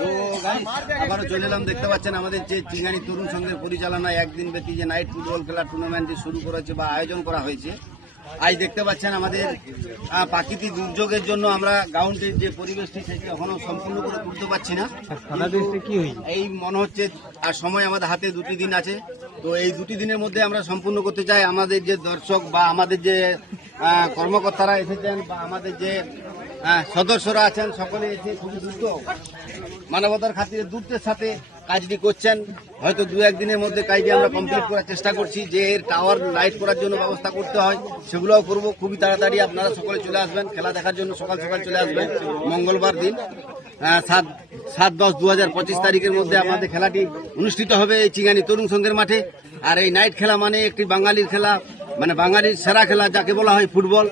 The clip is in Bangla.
তো গাইস আবারও চলে এলাম, দেখতে পাচ্ছেন আমাদের যে চিঙ্গানি তরুণ সংঘের পরিচালনায় একদিন ব্যাপী যে নাইট ফুটবল খেলার টুর্নামেন্ট যে শুরু করেছে বা আয়োজন করা হয়েছে। আজ দেখতে পাচ্ছেন আমাদের প্রাকৃতিক দুর্যোগের জন্য আমরা গ্রাউন্ডের যে পরিবেশটি সেটি এখনো সম্পূর্ণ করে তুলতে পারছি না। এই মনে হচ্ছে আর সময় আমাদের হাতে 2টি দিন আছে। তো এই 2টি দিনের মধ্যে আমরা সম্পূর্ণ করতে চাই। আমাদের যে দর্শক বা আমাদের যে কর্মকর্তারা এসেছেন বা আমাদের যে সদস্যরা আছেন সকলে এসে খুবই দ্রুত মানবতার খাতিরে দ্রুতের সাথে কাজটি করছেন। হয়তো 2-1 দিনের মধ্যে কাজটি আমরা কমপ্লিট করার চেষ্টা করছি। যে এর টাওয়ার লাইট করার জন্য ব্যবস্থা করতে হয় সেগুলোও করবো খুবই তাড়াতাড়ি। আপনারা সকলে চলে আসবেন খেলা দেখার জন্য, সকাল সকাল চলে আসবেন মঙ্গলবার দিন 7-10-2025 তারিখের মধ্যে আমাদের খেলাটি অনুষ্ঠিত হবে এই চিঙ্গানি তরুণ সংঘের মাঠে। আর এই নাইট খেলা মানে একটি বাঙালির খেলা, মানে বাঙালির সেরা খেলা যাকে বলা হয় ফুটবল।